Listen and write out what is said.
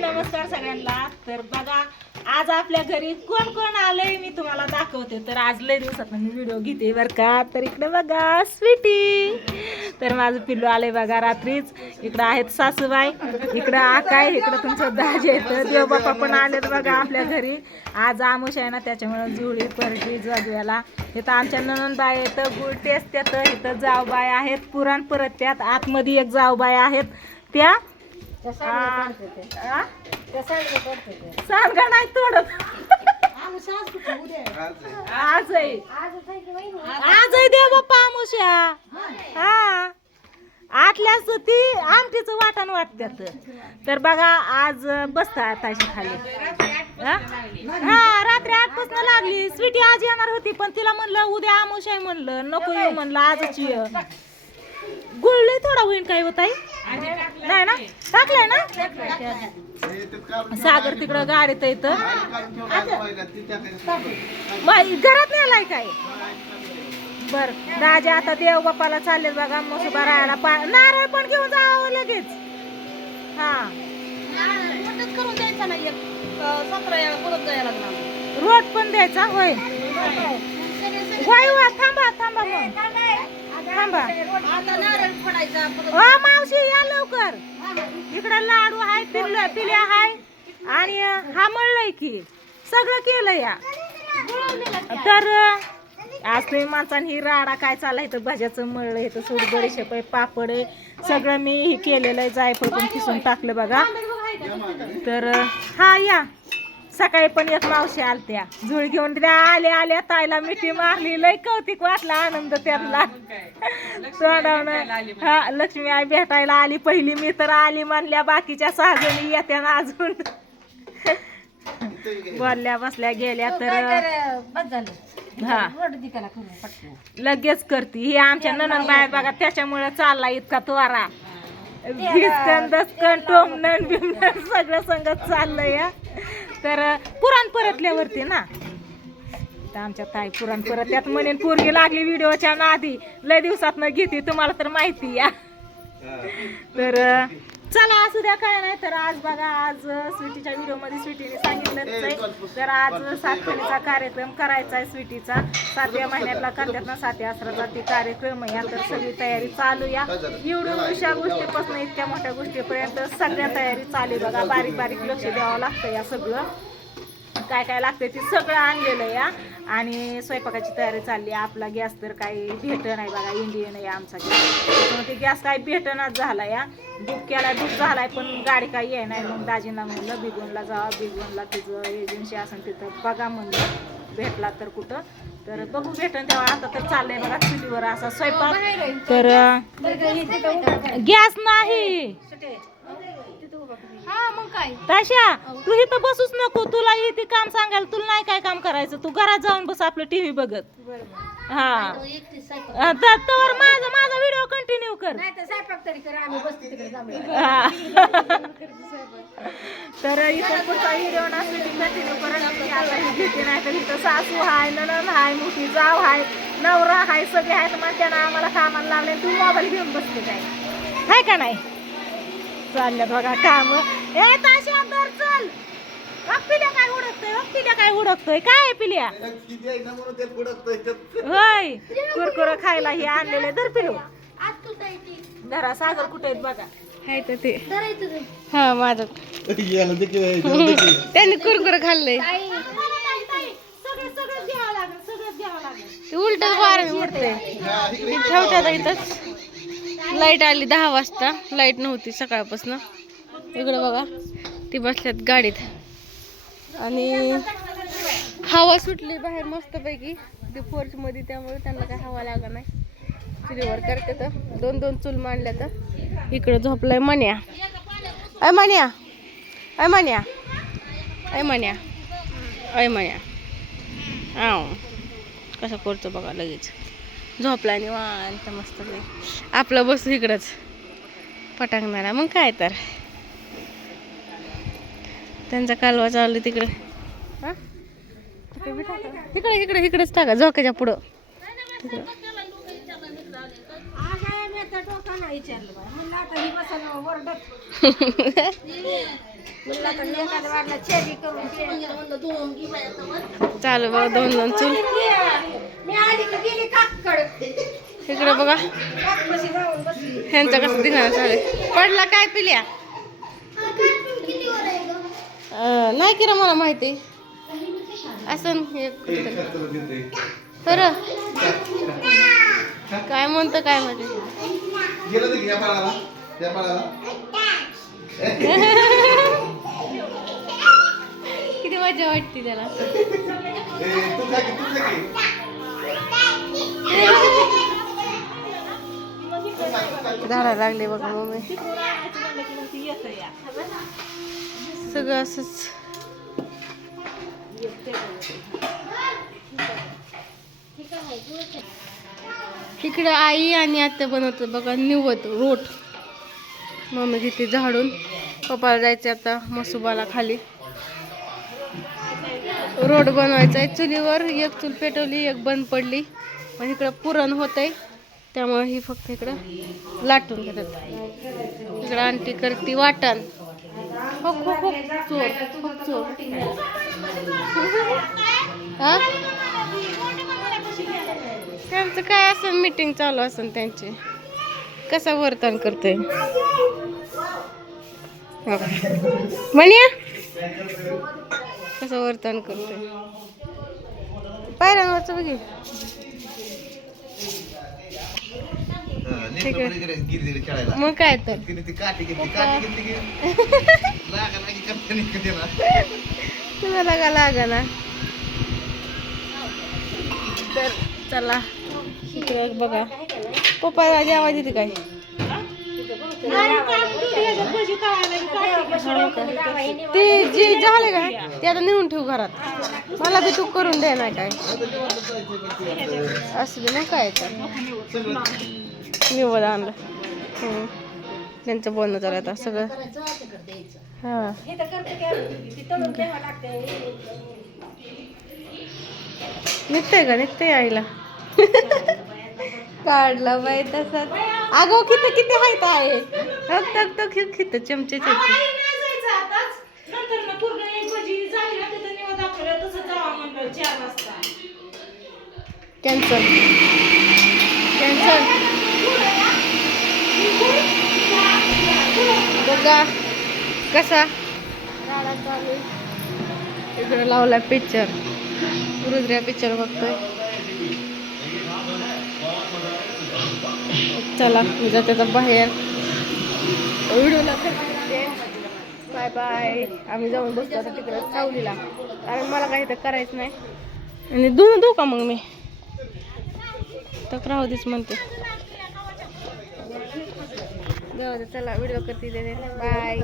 नमस्कार सगळ्यांना. तर बघा आज आपल्या घरी कोण कोण आलंय मी तुम्हाला दाखवते. तर आज लय दिवसात मी व्हिडिओ घेते बरं का. तर इकडे बघा स्वीटी, तर माझं पिल्लू आलंय बघा रात्रीच. इकडं आहेत सासूबाई, इकडं आकाय, इकडं तुमचं दाजी येतं, देवबाप्पा पण आलेत बघा आपल्या घरी. आज आमुष आहे ना त्याच्यामुळे जुळी परडी जगव्याला. इथं आमच्या ननंदबाई येतं, गुळ टेस्ट येतं, इथं जावबाई आहेत, पुराण परत त्यात आतमध्ये एक जावबाई आहेत त्या सांगा नाही तोडत. आज देव बाप्पा आमुष्या. हा आटल्यास ती आमटीचं वाटण वाटत्यात. तर बघा आज बसता ताशी खाली. हा रात्री 8 पासून लागली. स्वीटी आज येणार होती पण तिला म्हणलं उद्या आमुष आहे, म्हणलं नको येऊ, म्हणलं आजच ये. गुळले थोडा होईन काय होत आहे नाही ना, टाकलाय ना सागर तिकडं गाडीत येतं. बाई घरात नेलाय काय. बर दाजी आता देव बाप्पाला चालले बघा. मसुबा राहायला नारळ पण घेऊन जावं लगेच. हा करून द्यायचा नाही, 17 वेळा परत जायला लागला. रोट पण द्यायचा होय. होय थांबा थांबा मग थांबा. आता नारळ फोडायचा परत. ओ मावशी या लवकर. इकडे लाडू आहे, पिल्या आहे आणि हा मळलंय की सगळं केलं या. तर आज तुम्ही माणसाने ही राडा काय चालला इथं भाज्याचं मळलं, इथं सोड बडीशेप आहे, पापड आहे, सगळं मी हे केलेलं आहे. जायफळ पण किसून टाकलं बघा. तर हा या सकाळी पण एक मावशी आलत्या जुळी घेऊन. त्या आल्या ताईला मिठी मारली, लय कौतिक वाटला, आनंद त्यांना तोंडावनं. हा लक्ष्मी आई भेटायला आली पहिली. मी तर आली म्हणल्या, बाकीच्या 6 जणी येत्या ना अजून. बोलल्या बसल्या गेल्या. तर हा लगेच करती ही आमच्या ननंदबाई बघा. त्याच्यामुळे चालला इतका त्वरा. दसकन टोमणन बिमणन सगळं संगत चाललंय या. तर पुराण परतल्यावरती ना तर आमच्या ताई पुराण परत त्यात म्हणेन पोरगी लागली व्हिडिओच्या नादी, लय दिवसात न घेते, तुम्हाला तर माहिती या. तर चला असू द्या काय नाही. तर आज बघा आज स्वीटीच्या व्हिडिओमध्ये स्वीटीने सांगितलंच आहे. तर आज सातखणीचा कार्यक्रम करायचा आहे स्वीटीचा. 7व्या महिन्यातला करतात ना 7 आसराचा ती कार्यक्रम या. तर सगळी तयारी चालू या. एवढ्या उशा गोष्टीपासून इतक्या मोठ्या गोष्टीपर्यंत सगळ्या तयारी चालू बघा. बारीक बारीक लक्ष द्यावं लागतं या. सगळं काय काय लागतं ते सगळं आणलेलं या. आणि स्वयंपाकाची तयारी चालली. आपला गॅस तर काही भेट नाही बघा, इंडियन आहे आमचा गॅस. ते गॅस काही भेटणाच झाला या. बुक केलाय, बुक झालाय पण गाडी काही आहे नाही. मग दाजींना म्हणलं बिगूनला जावा, बिगूनला तिचं एजन्सी असेल तिथं बघा म्हणलं, भेटला तर कुठं. तर बघू भेटन तेव्हा. आता तर चाललंय बघा चुलीवर असा स्वयंपाक. तर गॅस नाही. हा मग काय ताशा तू इथं बसूच नको, तुला इथे काम सांगायला. तुला नाही काय काम करायचं, तू घरात जाऊन बस आपलं टीव्ही बघत. हा तर माझा व्हिडिओ कंटिन्यू कर. तर इथं पुढचा व्हिडिओ ना कंटिन्यू करत नाही. तर इथं सासू हाय, नणंद हाय, मोठी जाव हाय, नवरा हाय, सगळे आहेत. मग त्यानं आम्हाला कामाला लावले. तू मोबाईल घेऊन बसते काय हाय का नाही. चालल्यात बघा काम. ए ताशा दर चल. पिल्या काय हुडकतोय, पिल्या काय हुडकतोय, काय पिल्या होय. कुरकुर खायला हे आणलेले. धर पिलू धरा. सागर कुठे आहेत बघा. हाय तर ते हा माझं त्यांनी कुरकुर खाल्लंय. सगळं घ्यावं लागेल, सगळं घ्यावं लागेल. ते उलट वार उडते ठेवतात इथंच. लाईट आली 10 वाजता. लाईट नव्हती सकाळपासून. इकडं बघा ती बसल्यात गाडीत आणि हवा सुटली बाहेर मस्तपैकी ते पोर्च मध्ये, त्यामुळे त्यांना काय हवा लागा नाही. चुलीवर करते तर 2 चूल मांडल्या. तर इकडं झोपलाय मन्या. अय मन्या, अय मन्या, अय मन्या, अय मन्या. आव कसं करतो बघा. लगेच झोपला निवांत मस्त. आपलं बसू इकडंच पटांगणारा. मग काय तर त्यांचा कालवा चालू तिकडे. हा इकडे इकडेच टाका झोक्याच्या पुढं. विचारलं बाय म्हणलं आता ही बसन वरडत म्हणलं आता एखाद्या वाटला चेरी करून म्हणलं दोन घे बाय आता चालू बघा 2 चूल. मी आली का गेली काकड इकडे बघा काकपाशी जाऊन बसली ह्यांचं कसं दिघाणं चालू पडला काय पिल्या नाही की रे मला माहिती असं खरं काय म्हणतं काय माहिती किती मजा वाटते त्याला धारा लागले बघा मम्मी सगळं असंच इकडे आई आणि आत्या बनवतात बघा निवत रोट मम्मी घेते झाडून पप्पाला जायचं आता मसुबाला खाली रोट बनवायचा आहे चुलीवर एक चूल पेटवली एक बंद पडली मग इकडं पुरण होतंय त्यामुळे ही फक्त इकडं लाटून घेतात इकडं आंटी करते वाटण हो हो हो चोर हो चोर हा त्यांचं काय असं मीटिंग चालू असेल त्यांची कसं वर्तन करते म्हणया कसं वर्तन करते पायऱ्यांवरचं बघे मग काय तर तुम्हाला का लागा ना तर चला इकडं बघा पप्पाला जेवाय देते काय ते जे झाले का ते आता नेऊन ठेवू घरात मला बी तू करून दे ना काय असं दे मग काय तर निवड आणलं त्यांचं बोलणं चालू आता सगळं हा निघतंय का निघतंय आईला काढला बाई तसाच अगो किती किती हायत आहे तक तक खित चमचे कॅन्सल कॅन्सल बघा कसा राडा चालू इकडे लावला पिक्चर रुद्र्या पिक्चर बघतोय चला मी जाते आता बाहेर व्हिडिओला बाय बाय आम्ही जाऊन बसतो आता तिकडे सावलीला कारण मला काही तर करायचं नाही आणि धुवू का मग मी तर राहू देच म्हणते चला व्हिडिओ करते बाय